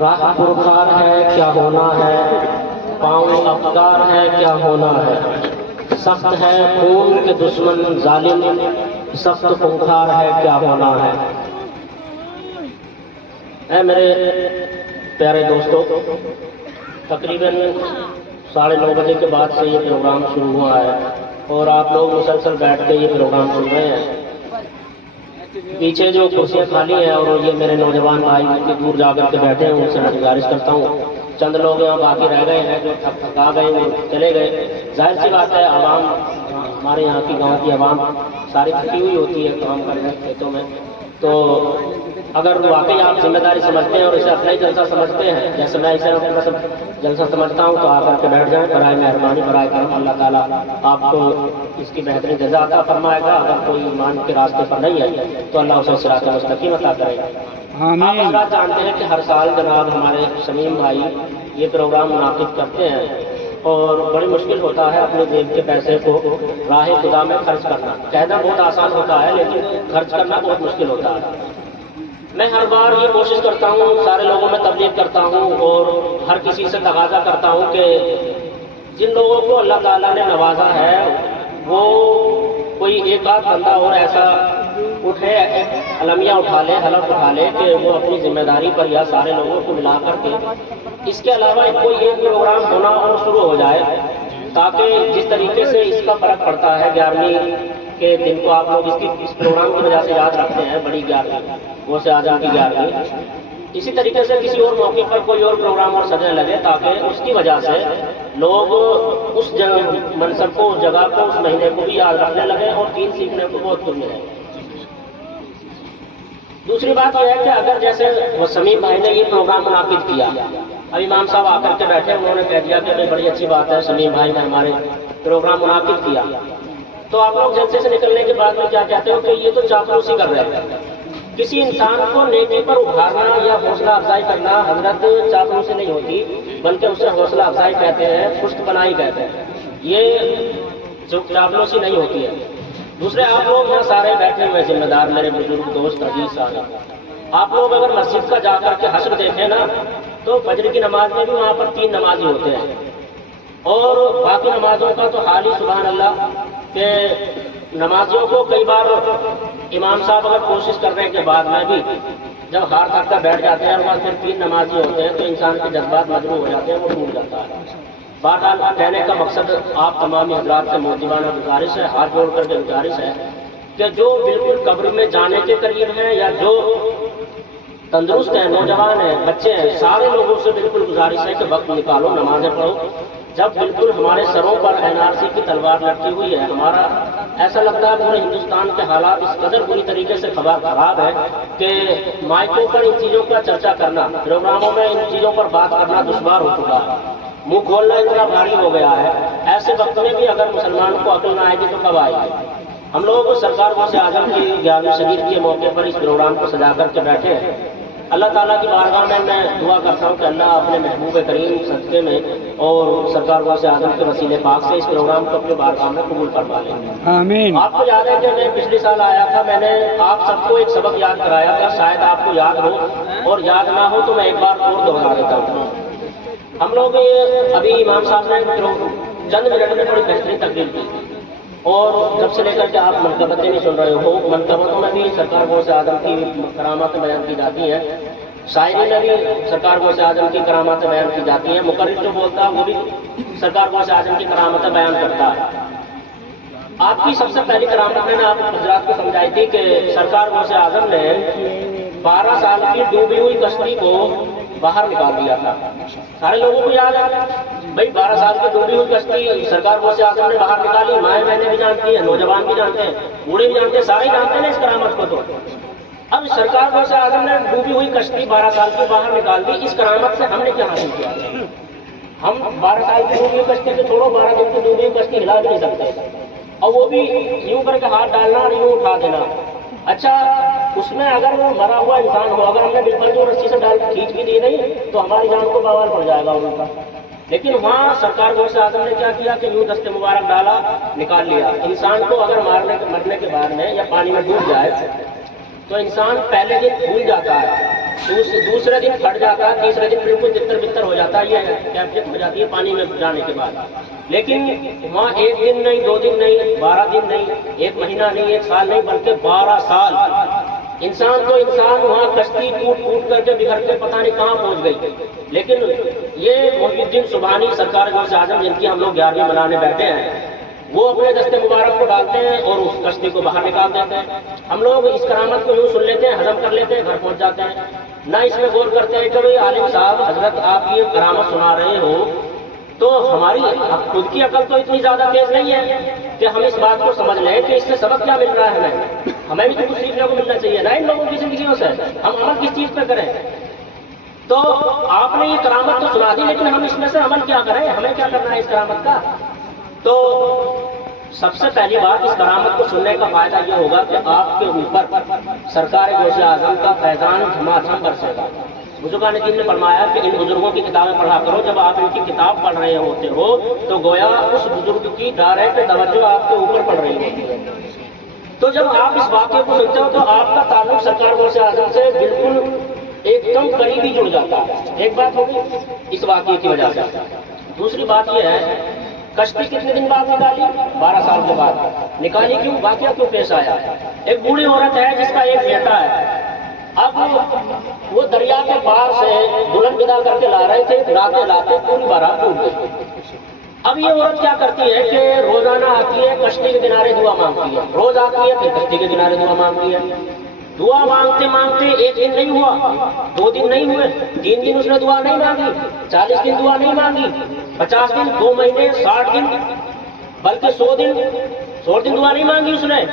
راہ پرکار ہے کیا ہونا ہے، پاؤں افگار ہے کیا ہونا ہے، سخت ہے خون کے دشمن ظالم، سخت خونخوار ہے کیا ہونا ہے۔ اے میرے پیارے دوستو، تقریباً 9:30 بجے کے بعد سے یہ پروگرام شروع ہوا ہے اور آپ لوگ مسلسل بیٹھ کے یہ پروگرام سن رہے ہیں۔ پیچھے جو کرسیاں خالی ہیں اور یہ میرے نوجوان بھائی کے دور جا کر کے بیٹھے ہیں، ان سے میں گزارش کرتا ہوں، چند لوگ یہاں باقی رہ گئے ہیں جو تھکا گئے وہ چلے گئے۔ ظاہر سی بات ہے، عوام ہمارے یہاں کی گاؤں کی عوام ساری تھکی ہوئی ہوتی ہے کام کرنے کھیتوں میں، تو اگر واقعی آپ ذمہ داری سمجھتے ہیں اور اسے اپنا ہی جلسہ سمجھتے ہیں، جیسے میں اسے اپنا جلسہ سمجھتا ہوں، تو آ کر کے بیٹھ جائیں۔ برائے مہربانی برائے کرم اللہ تعالیٰ آپ کو اس کی بہترین جزا عطا فرمائے گا۔ اگر کوئی ایمان کے راستے پر نہیں ہے تو اللہ اسے صراط مستقیم عطا کرے گا۔ آپ حضرات جانتے ہیں کہ ہر سال جناب ہمارے شمیم بھائی یہ پروگرام منعقد کرتے ہیں اور بڑی مشکل ہوتا ہے اپنے جیب کے پیسے کو راہ خدا میں خرچ کرنا۔ کہنا بہت آسان ہوتا ہے لیکن خرچ کرنا بہت مشکل ہوتا ہے۔ میں ہر بار یہ کوشش کرتا ہوں، سارے لوگوں میں تبلیغ کرتا ہوں اور ہر کسی سے تقاضا کرتا ہوں کہ جن لوگوں کو اللہ تعالیٰ نے نوازا ہے وہ کوئی ایک آدھ بندہ اور ایسا اٹھے، المیہ اٹھا لے، حلف اٹھا لے کہ وہ اپنی ذمہ داری پر یا سارے لوگوں کو ملا کر کے اس کے علاوہ کوئی ایک پروگرام ہونا اور شروع ہو جائے، تاکہ جس طریقے سے اس کا فرق پڑتا ہے 11ویں کے دن کو آپ لوگ اس پروگرام کی وجہ سے یاد رکھتے ہیں، بڑی 11ویں وہ سے آزم کی 11ویں، اسی طریقے سے کسی اور موقع پر کوئی اور پروگرام اور سجنے لگے تاکہ اس کی وجہ سے لوگ اس منصب کو، اس جگہ کو، اس مہینے کو بھی یاد رکھنے لگے اور دین سیکھنے کو بہت کچھ ملے۔ دوسری بات یہ ہے کہ اگر جیسے وہ سمیم بھائی نے یہ پروگرام منعقد کیا، اب امام صاحب آ کر کے بیٹھے، انہوں نے کہہ دیا کہ بڑی اچھی بات ہے سمیم بھائی نے ہمارے پروگرام منعقد کیا، تو آپ لوگ جلسے سے نکلنے کے بعد میں کیا کہتے ہو کہ یہ تو چاپلوسی کر رہے ہیں۔ کسی انسان کو نیکی پر ابھارنا یا حوصلہ افزائی کرنا حضرت چاپلوسی نہیں ہوتی، بلکہ اسے حوصلہ افزائی کہتے ہیں، پشت پناہی کہتے ہیں، یہ چاپلوسی نہیں ہوتی ہے۔ دوسرے آپ لوگ یہاں سارے بیٹھے ہوئے ذمہ دار، میرے بزرگ دوست عزیز سارے، آپ لوگ اگر مسجد کا جا کر کے حشر دیکھیں نا تو فجر کی نماز میں بھی وہاں پر 3 نمازی ہوتے ہیں اور باقی نمازوں کا تو حال ہی سبحان اللہ کہ نمازیوں کو کئی بار امام صاحب اگر کوشش کرنے کے بعد میں بھی جب ہار تک کا بیٹھ جاتے ہیں اور وہاں صرف 3 نمازی ہوتے ہیں تو انسان کے جذبات مجروح ہو جاتے ہیں، وہ ٹوٹ جاتا ہے۔ بہرحال کہنے کا مقصد آپ تمام حضرات سے موجودانہ گزارش ہے، ہاتھ جوڑ کر کے گزارش ہے کہ جو بالکل قبر میں جانے کے قریب ہیں یا جو تندرست ہیں، نوجوان ہیں، بچے ہیں، سارے لوگوں سے بالکل گزارش ہے کہ وقت نکالو، نمازیں پڑھو۔ جب بالکل ہمارے سروں پر NRC کی تلوار لٹکی ہوئی ہے، ہمارا ایسا لگتا ہے پورے ہندوستان کے حالات اس قدر بری طریقے سے خراب ہے کہ مائکوں پر ان چیزوں کا چرچا کرنا، پروگراموں میں ان چیزوں پر بات کرنا دشوار ہو چکا ہے، منہ کھولنا اتنا بھاری ہو گیا ہے۔ ایسے وقت میں بھی اگر مسلمان کو عقل نہ آئے گی تو کب آئے گی؟ ہم لوگوں کو سرکار غوث اعظم کی 11ویں شریف کے موقع پر اس پروگرام کو سجا کر کے بیٹھے ہیں۔ اللہ تعالیٰ کی بارگاہ میں دعا کرتا ہوں کہ اللہ اپنے محبوب کریم صدقے میں اور سرکار غوث اعظم کے وسیلے پاک سے اس پروگرام کو اپنے بارگاہ میں قبول فرما لیں۔ آمین۔ آپ کو یاد ہے کہ میں پچھلے سال آیا تھا، میں نے آپ سب کو ایک سبق یاد کرایا تھا، شاید آپ کو یاد ہو اور یاد نہ ہو تو میں ایک بار اور دوہرا دیتا ہوں۔ ہم لوگ ابھی امام صاحب نے چند منٹ میں بڑی بہترین تقریر کی اور جب سے لے کر کے آپ منقبتیں نہیں سن رہے ہو، منقبتوں میں بھی سرکار غوث اعظم کی کرامات بیان کی جاتی ہیں، شاعری میں بھی سرکار غوث اعظم کی کرامات بیان کی جاتی ہیں، مقرر جو بولتا ہے وہ بھی سرکار غوث اعظم کی کرامات بیان کرتا ہے۔ آپ کی سب سے پہلی کرامت میں نے آپ حضرات کو سمجھائی تھی کہ سرکار غوث اعظم نے 12 سال کی ڈوبی ہوئی کشتی کو باہر نکال دیا تھا۔ سارے لوگوں کو یاد ہے بھائی 12 سال کی ڈوبی ہوئی کشتی سرکار غوث اعظم نے باہر نکالی، مائیں بہنیں بھی جانتی ہیں، نوجوان بھی جانتے ہیں، بوڑھے بھی جانتے ہیں، سارے جانتے ہیں اس کرامت کو۔ تو اب سرکار غوث اعظم نے ڈوبی ہوئی کشتی 12 سال کی باہر نکال دی، اس کرامت سے ہم نے کیا حاصل کیا؟ ہم 12 سال کی ڈوبی ہوئی کشتی سے چھوڑو، 12 دن کی ڈوبی ہوئی کشتی ہلا بھی نہیں سکتے، اور وہ بھی یوں کر کے ہاتھ ڈالنا اور یوں اٹھا دینا۔ اچھا اس میں اگر وہ مرا ہوا انسان ہو، اگر ہم نے بالکل جو رسی سے ڈال کھینچ بھی دی نہیں تو ہماری جان کو بوال پڑ جائے گا ان کا۔ لیکن وہاں سرکار غوث اعظم نے کیا کیا کہ یوں دست مبارک ڈالا، نکال لیا۔ انسان کو اگر مرنے کے بعد میں یا پانی میں ڈوب جائے تو انسان پہلے دن بھول جاتا ہے، دوسرے دن پھٹ جاتا ہے، تیسرے دن بالکل تتر بتر ہو جاتا ہے، یہ کیفیت ہو جاتی ہے پانی میں جانے کے بعد۔ لیکن وہاں ایک دن نہیں، 2 دن نہیں، 12 دن نہیں، 1 مہینہ نہیں، 1 سال نہیں، بلکہ 12 سال انسان وہاں کشتی ٹوٹ کر کے بگڑ کے پتہ نہیں کہاں پہنچ گئی۔ لیکن یہ محی الدین سبحانی سرکار غوث اعظم جن کی ہم لوگ 11ویں منانے بیٹھے ہیں، وہ اپنے دست مبارک کو ڈالتے ہیں اور اس کشتی کو باہر نکال دیتے ہیں۔ ہم لوگ اس کرامت کو یوں سن لیتے ہیں، ہضم کر لیتے ہیں، گھر پہنچ جاتے ہیں، نہ اس میں غور کرتے ہیں کہ بھئی عالم صاحب حضرت آپ یہ کرامت سنا رہے ہو تو ہماری خود کی عقل تو اتنی زیادہ تیز نہیں ہے کہ ہم اس بات کو سمجھ لیں کہ اس سے سبق کیا مل رہا ہے ہمیں بھی تو کچھ سیکھنے کو ملنا چاہیے نا ان لوگوں کی زندگیوں سے، ہم عمل کس چیز پہ کریں؟ تو آپ نے یہ کرامت تو سنا دی، لیکن ہم اس میں سے عمل کیا کریں؟ ہمیں کیا کرنا ہے اس کرامت کا؟ تو سب سے پہلی بات اس کرامت کو سننے کا فائدہ یہ ہوگا کہ آپ کے اوپر سرکار غوث اعظم کا فیضان جھما جھم برسے گا۔ بزرگان دین نے فرمایا کہ ان بزرگوں کی کتابیں پڑھا کرو، جب آپ ان کی کتاب پڑھ رہے ہوتے ہو تو گویا اس بزرگ کی ڈائریکٹ توجہ آپ کے اوپر پڑ رہی ہوتی ہے۔ تو جب آپ اس واقعے کو سنتے ہو تو آپ کا تعلق سرکار غوث اعظم سے بالکل ایک دم قریبی جڑ جاتا ہے۔ ایک بات ہوگی اس واقعے کی وجہ سے۔ دوسری بات یہ ہے، کشتی کتنے دن بعد نکالی؟ 12 سال کے بعد نکالی۔ کیوں؟ واقعہ کیوں پیش آیا؟ ایک بوڑھی عورت ہے جس کا ایک بیٹا ہے، اب وہ دریا کے پار سے بلند بدا کر کے لا رہے تھے، لاتے لاتے پوری بارات ڈوب گئی۔ اب یہ عورت کیا کرتی ہے کہ روزانہ آتی ہے، کشتی کے کنارے دعا مانگتی ہے، روز آتی ہے پھر کشتی کے کنارے دعا مانگتی ہے۔ دعا مانگتے مانگتے 1 دن نہیں ہوا، 2 دن نہیں ہوئے، 3 دن اس نے دعا نہیں مانگی، 40 دن دعا نہیں مانگی، 50 دن، 2 مہینے، 60 دن، بلکہ 100 دن دعا نہیں مانگی اس نے،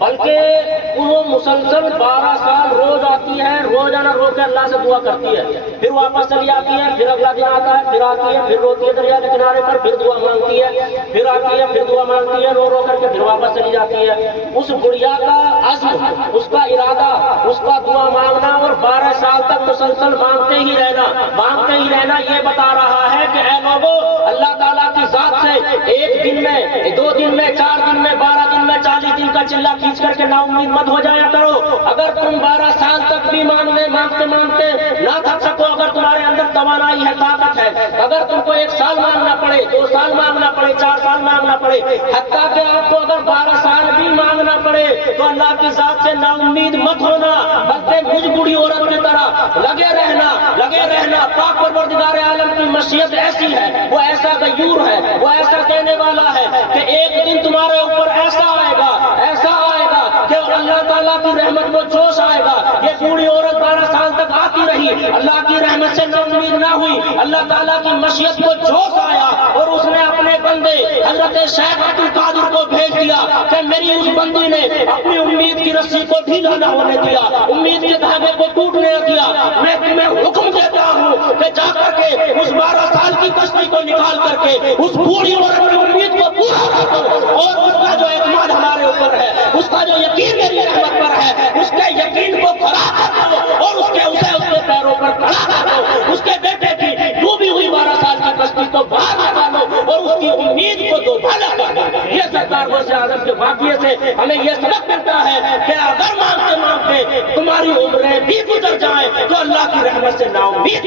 بلکہ وہ مسلسل 12 سال روز آتی ہے، روزانہ رو کے اللہ سے دعا کرتی ہے، پھر واپس چلی آتی ہے، پھر اگلا دن آتا ہے، پھر آتی ہے، پھر روتی ہے دریا کے کنارے پر، پھر دعا مانگتی ہے، پھر آتی ہے، پھر دعا مانگتی ہے، رو رو کر کے پھر واپس چلی جاتی ہے۔ اس گڑیا کا عزم، اس کا ارادہ، اس کا دعا مانگنا اور 12 سال تک مسلسل مانگتے ہی رہنا یہ بتا رہا ہے کہ اے لوگوں، اللہ تعالیٰ کی ذات سے 1 دن میں، 2 دن میں، 4 دن میں، 12 دن میں، 40 دن کا چلہ کھینچ کر کے نا امید مت ہو جایا کرو۔ اگر تم 12 سال تک بھی مانگتے نہ تھک سکو، اگر تمہارے اندر توانائی ہے، طاقت ہے، اگر تم کو 1 سال مانگنا پڑے، 2 سال مانگنا پڑے، 4 سال مانگنا پڑے، حتیٰ کہ آپ کو اگر 12 سال بھی مانگنا پڑے تو اللہ کی ذات سے نا امید مت ہونا، بلکہ مجھ بوڑھی عورت کی طرح لگے رہنا۔ پاک پروردگار عالم کی مشیت ایسی ہے، وہ ایسا غیور ہے، وہ ایسا کہنے والا ہے کہ ایک دن تمہارے اوپر ایسا آئے گا کہ اللہ تعالیٰ کی رحمت کو جوش آئے گا۔ یہ بوڑھی عورت 12 سال تک آتی رہی، اللہ کی رحمت سے نا امید نہ ہوئی، اللہ تعالیٰ کی مشیت کو جوش آیا اور اس نے اپنے بندے حضرت شیخ عبد القادر کو بھیج دیا کہ میری اس بندی نے اپنی امید کی رسی کو ڈھیلا نہ ہونے دیا، امید کے دھاگے کو ٹوٹنے نہ دیا۔ میں تمہیں حکم دیتا ہوں کہ جا کر کے اس 12 سال کی کشتی کو نکال کر کے اس بوڑھی عورت کی امید کو پورا کر دو، اور اس کا جو اعتماد ہمارے اوپر ہے، اس کا جو یقین میری رحمت پر ہے، اس کے یقین کو کھڑا کر دو اور اسے اس کے پیروں پر کھڑا کر دو۔ اس کے بیٹے کی ڈوبی ہوئی 12 سال کی کشتی کو باہر نکالو اور اس کی امید کو دوبالا کر دو۔ یہ سرکار غوث اعظم کے واقعے سے ہمیں یہ سبق ملتا ہے کہ اگر مانگتے تمہاری عمریں بھی گزر جائیں تو اللہ کی رحمت سے نا امید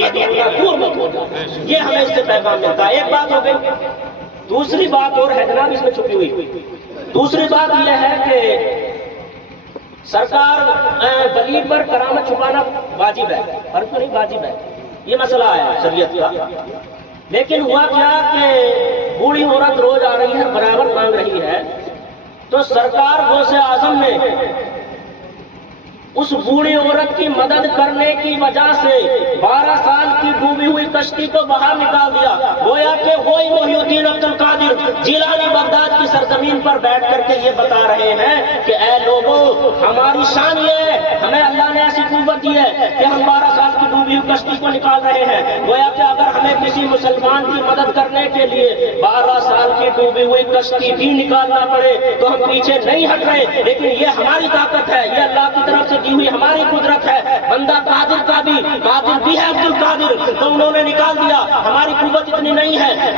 دور مت ہو جائے۔ یہ ہمیں اس سے پیغام ملتا ہے۔ ایک بات ہو گئی، دوسری بات اور ہے جناب اس میں چھپی ہوئی۔ دوسری بات یہ ہے کہ سرکار ولی پر کرامت چھپانا واجب ہے، فرض نہیں، واجب ہے، یہ مسئلہ ہے شریعت کا۔ لیکن ہوا کیا کہ بوڑھی عورت روز آ رہی ہے، برابر مانگ رہی ہے، تو سرکار غوث اعظم نے اس بوڑھی عورت کی مدد کرنے کی وجہ سے 12 سال کی ڈوبی ہوئی کشتی کو باہر نکال دیا۔ گویا کہ وہی محی الدین عبد القادر جیلانی بغداد کی سرزمین پر بیٹھ کر کے یہ بتا رہے ہیں کہ اے لوگوں، ہماری شان یہ ہے، ہمیں اللہ نے ایسی قوت دی ہے کہ ہم 12 سال کی ڈوبی ہوئی کشتی کو نکال رہے ہیں۔ گویا کہ اگر ہمیں کسی مسلمان کی مدد کرنے کے لیے 12 سال کی ڈوبی ہوئی کشتی بھی نکالنا پڑے تو ہم پیچھے نہیں ہٹ رہے، لیکن یہ ہماری طاقت ہے، یہ اللہ کی طرف سے دی ہوئی ہماری قدرت ہے۔ بندہ قادر بھی ہے عبد القادر، تو انہوں نے نکال دیا۔ ہماری قوت اتنی نہیں ہے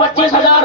25,000